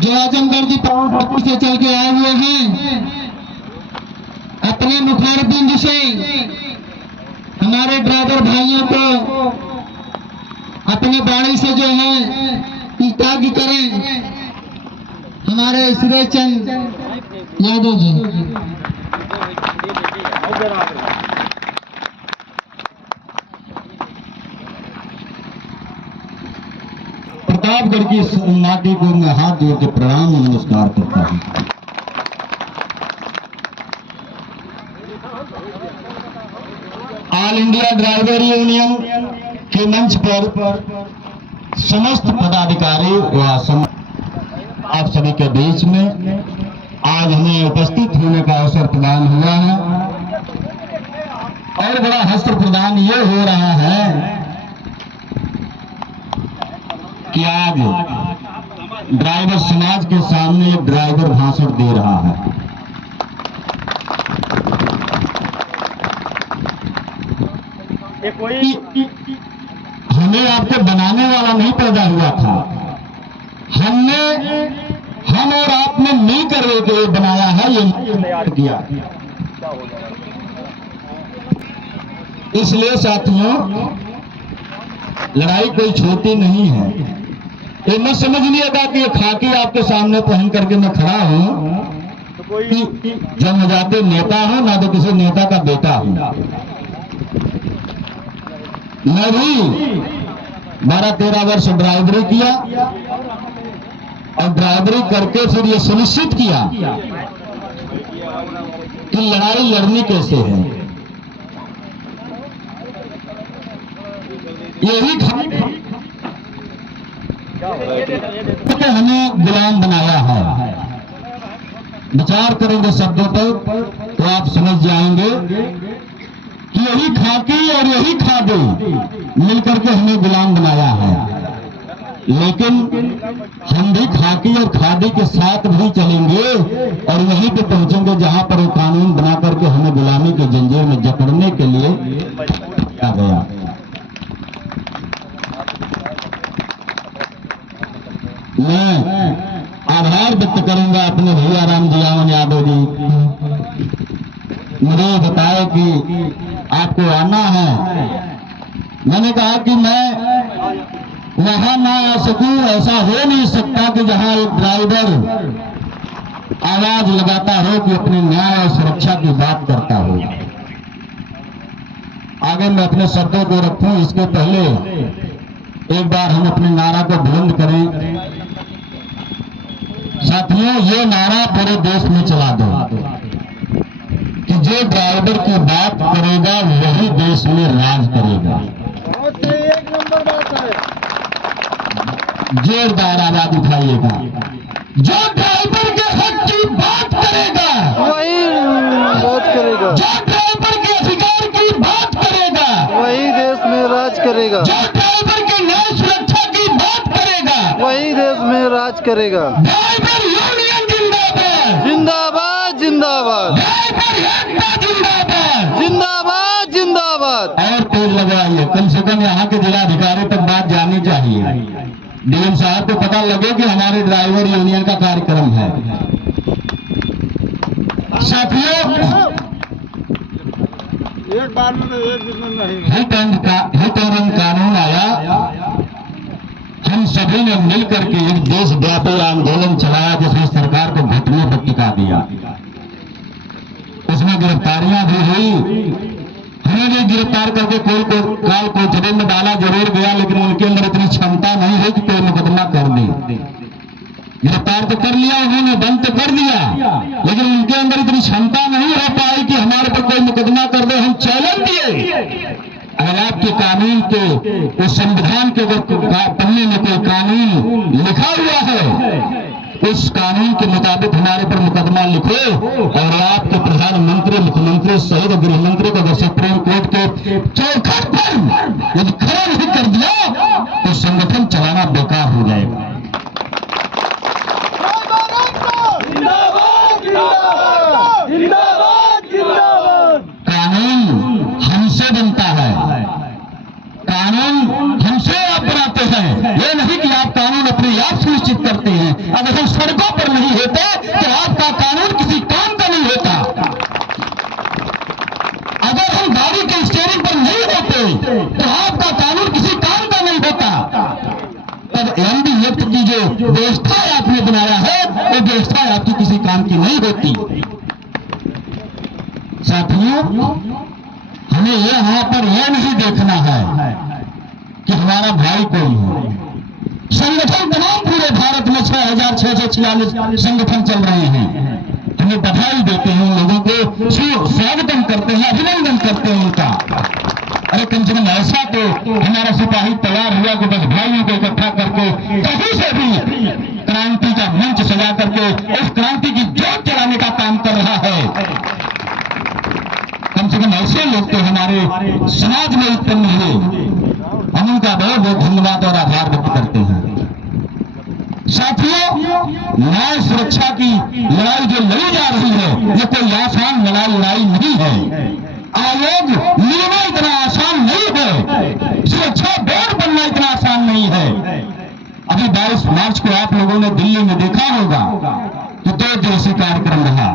जो आजमगढ़ पट्टी से चल के आए हुए हैं, अपने मुखारबिंद से हमारे ड्राइवर भाइयों को अपनी बाड़ी से जो है इतागी करें हमारे सुरेश चंद यादव जी। प्रतापगढ़ की इस माटी को मैं हाथ जोड़ के प्रणाम और नमस्कार करता हूं। ऑल इंडिया ड्राइवर यूनियन के मंच पर समस्त पदाधिकारी व आप सभी के बीच में आज हमें उपस्थित होने का अवसर प्रदान हुआ है और बड़ा हस्त्र प्रदान ये हो रहा है कि आज ड्राइवर समाज के सामने एक ड्राइवर भाषण दे रहा है। हमें आपको बनाने वाला नहीं पैदा हुआ था, हम और आपने मिलकर ये बनाया है, ये किया। इसलिए साथियों, लड़ाई कोई छोटी नहीं है। ये मत समझिएगा कि खाकी आपके सामने पहन करके मैं खड़ा हूं कि जन्मजात नेता हूं, ना तो किसी नेता का बेटा हूं। मैं भी 12-13 वर्ष ड्राइवरी किया और ड्राइवरी करके फिर ये सुनिश्चित किया कि लड़ाई लड़नी कैसे है। यही हमें गुलाम बनाया है। विचार करेंगे शब्दों पर तो आप समझ जाएंगे कि यही खाकी और यही खादी मिलकर के हमें गुलाम बनाया है। लेकिन हम भी खाकी और खादी के साथ भी चलेंगे और वहीं पे पहुंचेंगे जहां पर एक कानून बना करके हमें गुलामी के जंजीर में जकड़ने के लिए किया गया। मैं आभार व्यक्त करूंगा अपने भैया राम जी यादव जी, मुझे बताए कि आपको आना है। मैंने कहा कि मैं वहां ना आ सकूं, ऐसा हो नहीं सकता कि जहां एक ड्राइवर आवाज लगाता हो कि अपने न्याय और सुरक्षा की बात करता हो। आगे मैं अपने शब्दों को रखूं, इसके पहले एक बार हम अपने नारा को बुलंद करें। साथियों, ये नारा पूरे देश में चला दो कि जो ड्राइवर की बात करेगा वही देश में राज करेगा। एक नंबर बात है। जोरदार आवाज उठाइएगा। जो ड्राइवर के हक की बात करेगा वही राज करेगा। जो ड्राइवर के अधिकार की बात करेगा वही देश में राज करेगा। जो ड्राइवर के न्याय सुरक्षा की बात करेगा वही देश में राज करेगा। ड्राइवर यूनियन जिंदाबाद, जिंदाबाद जिंदाबाद, ड्राइवर एकता जिंदाबाद, जिंदाबाद जिंदाबाद। और पेड़ लगवाइए। कम से कम यहाँ के जिलाधिकारी तक बात जानी चाहिए। डीएम साहब को पता लगे कि हमारे ड्राइवर यूनियन का कार्यक्रम है। साथियों, एक बार में एक दिन में नहीं। हिट एंड रन कानून आया। हम सभी ने मिलकर के एक देशव्यापी आंदोलन चलाया जिसमें सरकार को घुटने पर टिका दिया। उसमें गिरफ्तारियां भी हुई। हमें भी गिरफ्तार करके काल कोठरी में डाला जरूर गया, लेकिन उनके अंदर इतनी क्षमता नहीं है कि कोई मुकदमा कर दे। गिरफ्तार तो कर लिया उन्होंने, बंद तो कर दिया, लेकिन उनके अंदर इतनी क्षमता नहीं हो पाई कि हमारे पर कोई मुकदमा कर दे। हम चैलेंज दिए, अगर आपके कानून के उस संविधान के अगर पन्ने में कोई कानून लिखा हुआ है, उस कानून के मुताबिक हमारे पर मुकदमा लिखो। और आपके प्रधानमंत्री, मुख्यमंत्री सहित गृह मंत्री को अगर सुप्रीम कोर्ट के चौखट पर यदि खड़ा नहीं कर दिया तो संगठन चलाना बेकार हो जाएगा। कानून हमसे बनता है, कानून हमसे आप बनाते हैं। ये नहीं कि आप कानून अपने आप सुनिश्चित सुनिश्चित करते हैं। अगर हम सड़कों पर नहीं होते तो आपका कानून किसी काम का नहीं होता। अगर हम गाड़ी के स्टीयरिंग पर नहीं होते तो आपका कानून किसी काम का नहीं होता। तब एमडी एक्ट की जो व्यवस्था आपने बनाया है वो व्यवस्था आपकी किसी काम की नहीं होती। साथियों, हमें यहां पर यह नहीं देखना है कि हमारा भाई कोई हो। संगठन तमाम पूरे भारत में 6,646 संगठन चल रहे हैं। हमें बधाई देते हैं, उन लोगों को स्वागतम करते हैं, अभिनंदन करते हैं उनका। अरे कम से कम ऐसा तो हमारा सिपाही तैयार हुआ कि बस भाइयों को इकट्ठा करके कहीं से भी क्रांति का मंच सजा करके इस क्रांति की जोत जलाने का काम कर रहा है। कम से कम ऐसे लोग तो हमारे समाज में उत्पन्न हुए, हम उनका बहुत बहुत धन्यवाद और आभार व्यक्त करते हैं। साथियों, न्याय सुरक्षा की लड़ाई जो लड़ी जा रही है ये कोई आसान लड़ाई नहीं है। आयोग मिलना इतना आसान नहीं है, सुरक्षा बोर्ड बनना इतना आसान नहीं है। अभी 22 मार्च को आप लोगों ने दिल्ली में देखा होगा कि 2 दिवसीय कार्यक्रम रहा।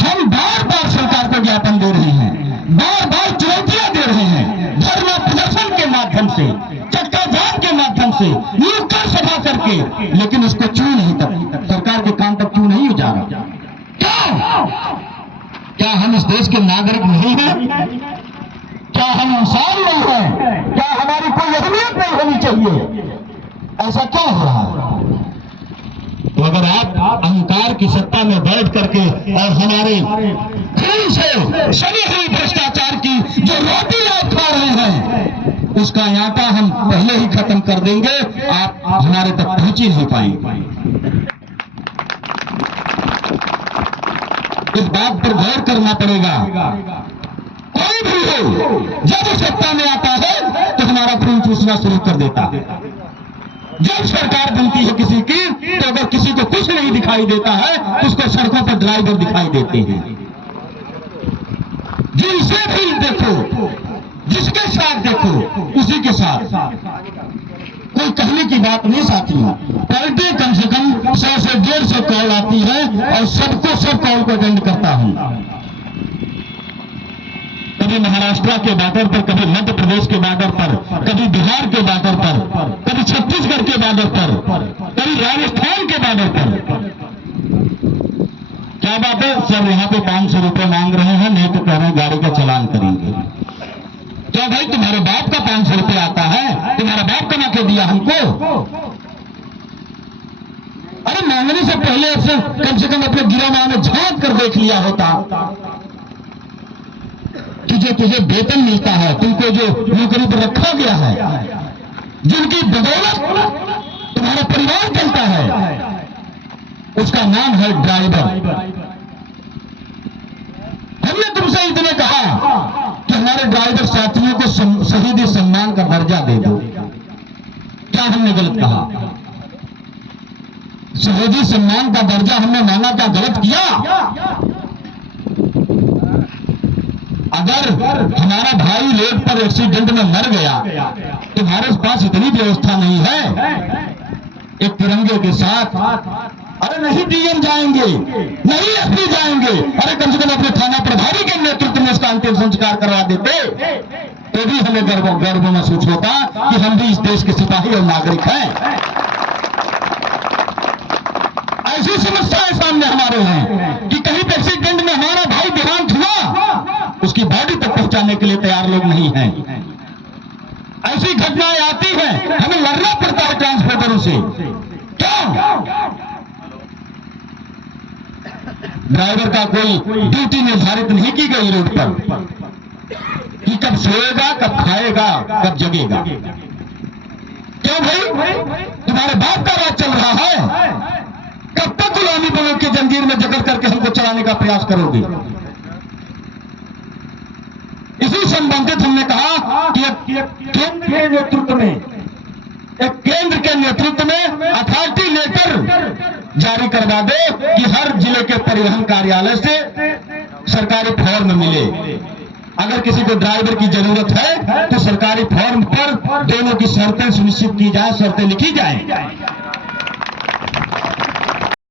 हम बार बार सरकार को ज्ञापन दे रहे हैं, बार बार चुनौतियां दे रहे हैं, धरना प्रदर्शन के माध्यम से, चक्का जाम के माध्यम से, नुक्कड़ सभा करके, लेकिन उसको क्यों नहीं तक सरकार के काम तक क्यों नहीं जा रहा? क्यों? क्या हम इस देश के नागरिक नहीं हैं? क्या हम इंसान नहीं हैं? क्या हमारी कोई अहमियत नहीं होनी चाहिए? ऐसा क्यों हो रहा है? तो अगर आप अहंकार की सत्ता में बैठ करके और हमारे खून से सनी हुई भ्रष्टाचार की जो रोटी आप खा रहे हैं उसका आटा हम पहले ही खत्म कर देंगे, आप हमारे तक पहुंच ही नहीं पाएंगे। इस बात पर गौर करना पड़ेगा। कोई भी हो, जब सत्ता में आता है तो हमारा खून चूसना शुरू कर देता है। जब सरकार बनती है किसी की तो अगर किसी को कुछ नहीं दिखाई देता है तो उसको सड़कों पर ड्राइवर दिखाई देते हैं। जिनसे भी देखो, जिसके साथ देखो, उसी के साथ। कोई कहने की बात नहीं साथियों, पर डे कम से कम 100 से 150 कॉल आती है और सबको सब कॉल को अटेंड करता हूं। कभी महाराष्ट्र के बॉर्डर पर, कभी मध्य प्रदेश के बॉर्डर पर, कभी बिहार के बॉर्डर पर, कभी छत्तीसगढ़ के बॉर्डर पर, कभी राजस्थान के बॉर्डर पर। क्या बात है सर, यहाँ पे 500 रुपए मांग रहे हैं, नहीं तो कह रहे हैं गाड़ी का चालान करेंगे। क्या भाई तुम्हारे बाप का 500 रुपये आता है? तुम्हारा बाप कमा के दिया हमको? अरे मांगने से पहले कम से कम अपने गिरा में झांक कर देख लिया होता कि जो तुझे वेतन मिलता है, तुमको जो नौकरी पर रखा गया है, जिनकी बदौलत तुम्हारा परिवार चलता है, उसका नाम है ड्राइवर। हमने तुमसे इतने कहा कि हमारे ड्राइवर साथियों को शहीदी सम्मान का दर्जा दे दो। क्या हमने गलत कहा? शहीदी सम्मान का दर्जा हमने मांगा, क्या गलत किया? अगर हमारा भाई रोड पर एक्सीडेंट में मर गया, तुम्हारे पास इतनी व्यवस्था नहीं है एक तिरंगे के साथ? अरे नहीं डीएम जाएंगे, नहीं एसपी जाएंगे, अरे कम से कम अपने थाना प्रभारी के नेतृत्व में इसका अंतिम संस्कार करवा देते तो भी हमें गर्व महसूस होता कि हम भी इस देश के सिपाही और नागरिक हैं। ऐसी समस्याएं सामने हमारे हैं कि कहीं पे एक्सीडेंट में हमारा भाई देहांत हुआ, उसकी बॉडी तक पहुंचाने के लिए तैयार लोग नहीं हैं। ऐसी घटनाएं आती हैं, हमें लड़ना पड़ता है ट्रांसपोर्टरों से। क्यों? ड्राइवर का कोई ड्यूटी निर्धारित नहीं की गई रोड पर कि कब सोएगा, कब खाएगा, कब जगेगा। क्यों भाई? तुम्हारे बाप का राज चल रहा है, कब तक गुलामी बलों की जंजीर में जकड़ करके हमको चलाने का प्रयास करोगे? इसी संबंधित हमने कहा कि केंद्र के नेतृत्व में, एक केंद्र के नेतृत्व में अथॉरिटी लेटर जारी करवा दे कि हर जिले के परिवहन कार्यालय से सरकारी फॉर्म मिले अगर किसी को ड्राइवर की जरूरत है तो सरकारी फॉर्म पर दोनों की शर्तें सुनिश्चित की जाए, शर्तें लिखी जाए।